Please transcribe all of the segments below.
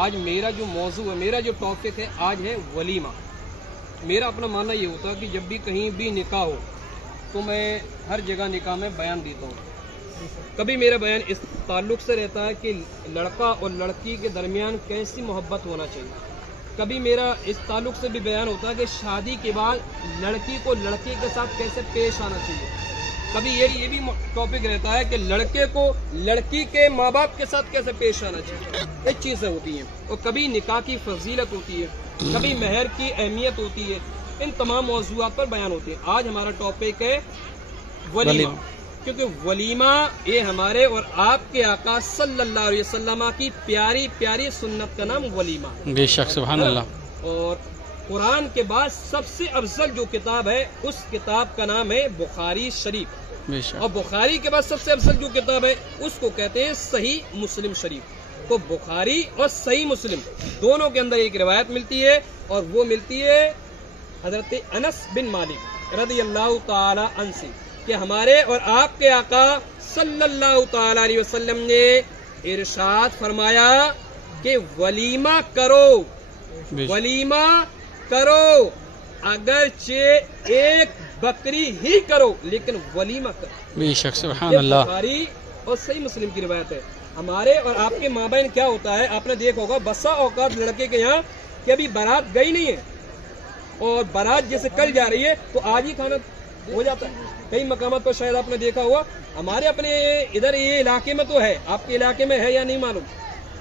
آج میرا جو موضوع ہے، میرا جو ٹاپک ہے آج ہے ولیمہ۔ میرا اپنا ماننا یہ ہوتا ہے کہ جب بھی کہیں بھی نکاح ہو تو میں ہر جگہ نکاح میں بیان دیتا ہوں۔ کبھی میرا بیان اس تعلق سے رہتا ہے کہ لڑکا اور لڑکی کے درمیان کیسی محبت ہونا چاہیے، کبھی میرا اس تعلق سے بھی بیان ہوتا ہے کہ شادی کے بعد لڑکی کو لڑکے کے ساتھ کیسے پیش آنا چاہیے، کبھی یہ بھی ٹاپک رہتا ہے کہ لڑکے کو لڑکی کے ماں باپ کے ساتھ کیسے پیش آنا چاہیے۔ یہ چیزیں ہوتی ہیں، اور کبھی نکاح کی فضیلت ہوتی ہے، کبھی مہر کی اہمیت ہوتی ہے، ان تمام موضوعات پر بیان ہوتے ہیں۔ آج ہمارا ٹاپک ہے ولیمہ، کیونکہ ولیمہ یہ ہمارے اور آپ کے آقا صلی اللہ علیہ وسلم کی پیاری پیاری سنت کا نام ولیمہ، بے شک، سبحان اللہ۔ اور قرآن کے بعد سب سے افضل جو کتاب ہے اس کتاب کا نام ہے بخاری شریف، بے شک، اور بخاری کے بعد سب سے افضل جو کتاب ہے اس کو کہتے ہیں صحیح مسلم شریف۔ تو بخاری اور صحیح مسلم دونوں کے اندر ایک روایت ملتی ہے، اور وہ ملتی ہے حضرت انس بن مالک رضی اللہ تعالی عنہ سے، کہ ہمارے اور آپ کے آقا صلی اللہ تعالی علیہ وسلم نے ارشاد فرمایا کہ ولیمہ کرو، ولیمہ کرو، اگرچہ ایک بکری ہی کرو لیکن ولیمہ کرو۔ بے شک، سبحان اللہ۔ بخاری اور صحیح مسلم کی روایت ہے۔ ہمارے اور آپ کے مابین کیا ہوتا ہے، آپ نے دیکھا ہوگا بسا اوقات لڑکے کے یہاں کہ ابھی بارات گئی نہیں ہے، اور بارات جیسے کل جا رہی ہے تو آج ہی کھانا ہو جاتا ہے۔ کئی مقامات پر شاید آپ نے دیکھا ہوا، ہمارے اپنے ادھر یہ علاقے میں تو ہے، آپ کے علاقے میں ہے یا نہیں معلوم،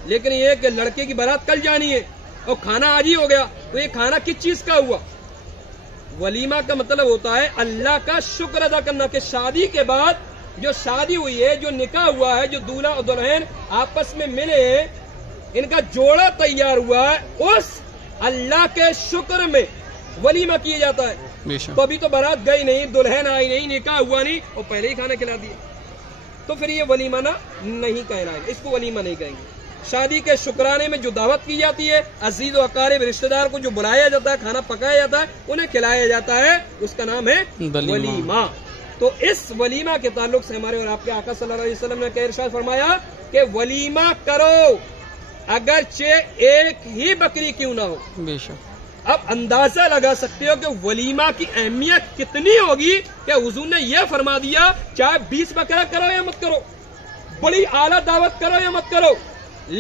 لیکن یہ کہ لڑکے کی بارات کل جانی ہے اور کھانا آج ہی ہو گیا، تو یہ کھانا کس چیز کا ہوا؟ ولیمہ کا مطلب ہوتا ہے اللہ کا شکر ادا کرنا، کہ شادی کے بعد جو شادی ہوئی ہے، جو نکاح ہوا ہے، جو دولہا اور دلہن آپس میں ملے ہیں، ان کا جوڑا تیار ہوا ہے، اس اللہ کے شکر میں ولیمہ کیا جاتا ہے۔ تو ابھی تو بارات گئی نہیں، دلہن آئی نہیں، نکاح ہوا نہیں، اور پہلے ہی کھانا کھلا دیا، تو پھر یہ ولیمہ نہیں کہنا ہے، اس کو ولیمہ نہیں کہیں گے۔ شادی کے شکرانے میں جو دعوت کی جاتی ہے، عزیز و اقارب رشتہ دار کو جو بلایا جاتا ہے، کھانا پکایا جاتا ہے، انہیں کھلایا جاتا ہے، اس کا نام ہے ولیمہ۔ تو اس ولیمہ کے تعلق سے ہمارے اور آپ کے آقا صلی اللہ علیہ وسلم نے ارشاد فرمایا کہ ولیمہ کرو اگرچہ ایک ہی بکری کیوں نہ ہو۔ بے شک۔ اب اندازہ لگا سکتے ہو کہ ولیمہ کی اہمیت کتنی ہوگی، کہ حضور نے یہ فرما دیا چاہے 20 بکرا کرو یا مت کرو، بڑی اعلیٰ دعوت کرو یا مت کرو،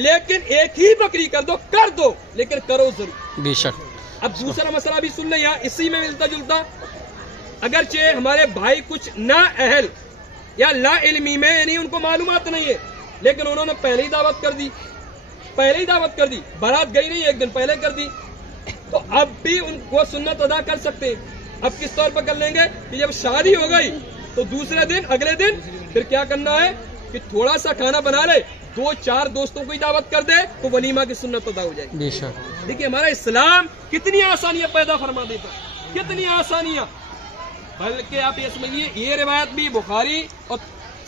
لیکن ایک ہی بکری کر دو لیکن کرو ضرور۔ بے شک۔ اب دوسرا مسئلہ بھی سن لیں، یہاں اسی میں ملتا جلتا، اگرچہ ہمارے بھائی کچھ نا اہل یا لا علمی میں، یعنی ان کو معلومات نہیں ہے، لیکن انہوں نے پہلے ہی دعوت کر دی، بارات گئی نہیں ایک دن پہلے کر دی، تو اب بھی ان کو سنت ادا کر سکتے ہیں۔ اب کس طور پر کر لیں گے کہ جب شادی ہو گئی تو دوسرے دن اگلے دن پھر کیا کرنا ہے کہ تھوڑا سا کھانا بنا لے، 2-4 دوستوں کو ہی دعوت کر دے تو ولیمہ کی سنت ادا ہو جائے گی۔ بے شک۔ دیکھیے ہمارا اسلام کتنی آسانیاں پیدا فرما دیتا ہے، کتنی آسانیاں، بلکہ آپ یہ سمجھیے یہ روایت بھی بخاری اور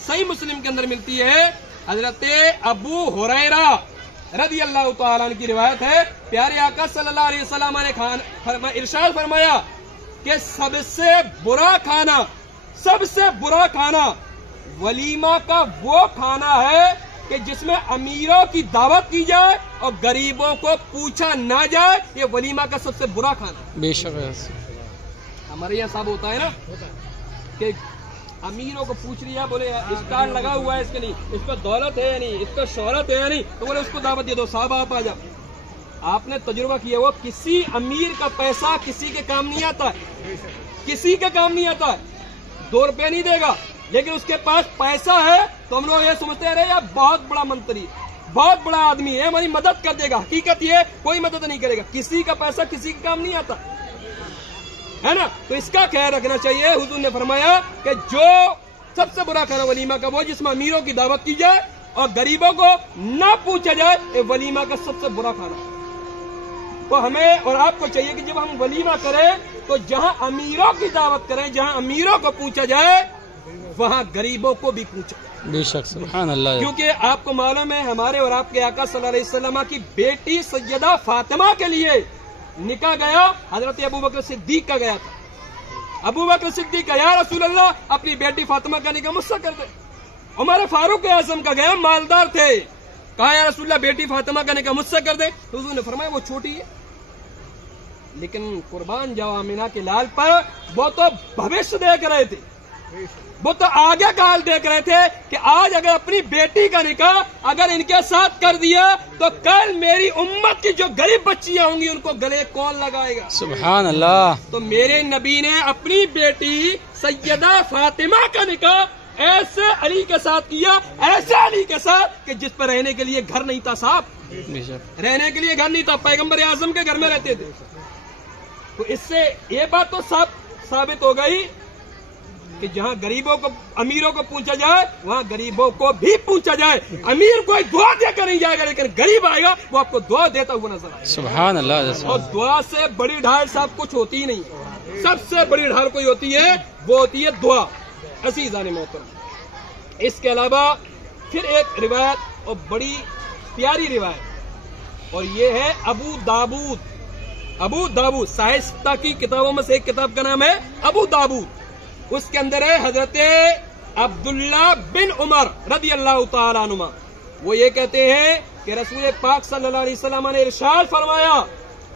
صحیح مسلم کے اندر ملتی ہے، حضرت ابو ہریرہ رضی اللہ تعالیٰ عنہ کی روایت ہے، پیارے آقا صلی اللہ علیہ وسلم نے ارشاد فرمایا کہ سب سے برا کھانا ولیمہ کا وہ کھانا ہے کہ جس میں امیروں کی دعوت کی جائے اور غریبوں کو پوچھا نہ جائے، یہ ولیمہ کا سب سے برا کھانا ہے۔ بے شک۔ ہمارے یہاں صاحب ہوتا ہے نا کہ امیروں کو پوچھ لیا، بولے اسٹار لگا ہوا ہے اس کے نہیں، اس پہ دولت ہے یا نہیں، اس پہ شہرت ہے یا نہیں، تو بولے اس کو دعوت دے دو، صاحب آپ آ جاؤ۔ آپ نے تجربہ کیا وہ کسی امیر کا پیسہ کسی کے کام نہیں آتا ہے، کسی کے کام نہیں آتا ہے، 2 روپے نہیں دے گا، لیکن اس کے پاس پیسہ ہے تو ہم لوگ یہ سمجھتے ہیں یار بہت بڑا منتری، بہت بڑا آدمی ہے، ہماری مدد کر دے گا۔ حقیقت یہ کوئی مدد نہیں کرے گا، کسی کا پیسہ کسی کے کام نہیں آتا ہے نا، تو اس کا خیال رکھنا چاہیے۔ حضور نے فرمایا کہ جو سب سے برا کھانا ولیمہ کا وہ جس میں امیروں کی دعوت کی جائے اور غریبوں کو نہ پوچھا جائے، یہ ولیمہ کا سب سے برا کھانا۔ تو ہمیں اور آپ کو چاہیے کہ جب ہم ولیمہ کریں تو جہاں امیروں کی دعوت کریں، جہاں امیروں کو پوچھا جائے وہاں غریبوں کو بھی پوچھا جائے۔ بے شک، سبحان اللہ۔ کیونکہ آپ کو معلوم ہے ہمارے اور آپ کے آقا صلی اللہ علیہ وسلم کی بیٹی سیدہ فاطمہ کے لیے نکاح گیا، حضرت ابوبکر صدیق کا گیا تھا۔ ابوبکر صدیق کا یا رسول اللہ اپنی بیٹی فاطمہ کا نکاح مجھ سے کر دے۔ عمر فاروق اعظم کا گیا، مالدار تھے، کہا یا رسول اللہ بیٹی فاطمہ کا نکاح مجھ سے کر دے، تو حضور نے فرمایا وہ چھوٹی ہے، لیکن قربان جاؤ آمینہ کے لال پر وہ تو بھوشیہ دیکھ رہے تھے، وہ تو آگے کال دیکھ رہے تھے کہ آج اگر اپنی بیٹی کا نکاح اگر ان کے ساتھ کر دیا تو کل میری امت کی جو غریب بچیاں ہوں گی ان کو گلے کون لگائے گا؟ سبحان اللہ. تو میرے نبی نے اپنی بیٹی سیدہ فاطمہ کا نکاح ایسے علی کے ساتھ کیا، ایسے علی کے ساتھ کہ جس پر رہنے کے لیے گھر نہیں تھا صاحب، بے شک. رہنے کے لیے گھر نہیں تھا، پیغمبر اعظم کے گھر میں رہتے تھے. تو اس سے یہ بات تو ثابت ہو گئی کہ جہاں غریبوں کو امیروں کو پوچھا جائے وہاں غریبوں کو بھی پوچھا جائے. امیر کوئی دعا دے کر نہیں جائے گا، لیکن غریب آئے گا وہ آپ کو دعا دیتا ہوا نظر آئے گا. سبحان اللہ. اور دعا سے بڑی ڈھال صاحب کچھ ہوتی ہی نہیں ہے، سب سے بڑی ڈھال کوئی ہوتی ہے وہ ہوتی ہے دعا. عزیزان محترم، اس کے علاوہ پھر ایک روایت اور بڑی پیاری روایت، اور یہ ہے ابو داود سائنستا کی کتابوں میں سے ایک کتاب کا نام ہے ابو داود. اس کے اندر ہے حضرت عبداللہ بن عمر رضی اللہ تعالیٰ عنہما. وہ یہ کہتے ہیں کہ رسول پاک صلی اللہ علیہ وسلم نے ارشاد فرمایا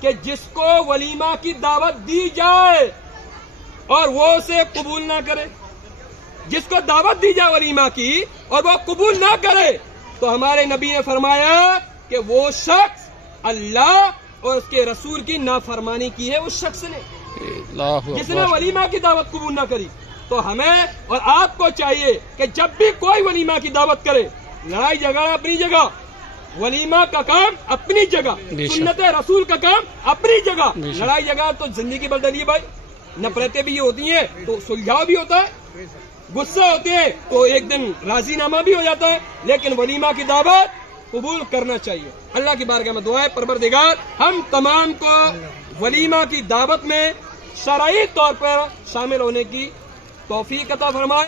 کہ جس کو ولیمہ کی دعوت دی جائے اور وہ اسے قبول نہ کرے، جس کو دعوت دی جائے ولیمہ کی اور وہ قبول نہ کرے، تو ہمارے نبی نے فرمایا کہ وہ شخص اللہ اور اس کے رسول کی نافرمانی کی ہے. اس شخص نے جس نے ولیمہ کی دعوت قبول نہ کری. تو ہمیں اور آپ کو چاہیے کہ جب بھی کوئی ولیمہ کی دعوت کرے، لڑائی جھگڑا اپنی جگہ، ولیمہ کا کام اپنی جگہ، سنت رسول کا کام اپنی جگہ. لڑائی جھگڑا تو زندگی بدلی ہے بھائی، نفرتیں بھی ہوتی ہیں تو سلجھاؤ بھی ہوتا ہے، غصہ ہوتے ہیں تو ایک دن راضی نامہ بھی ہو جاتا ہے، لیکن ولیمہ کی دعوت قبول کرنا چاہیے. اللہ کی بارگاہ میں دعا ہے پروردگار ہم تمام کو ولیمہ کی دعوت میں شرعی طور پر شامل ہونے کی توفیق عطا فرمائے.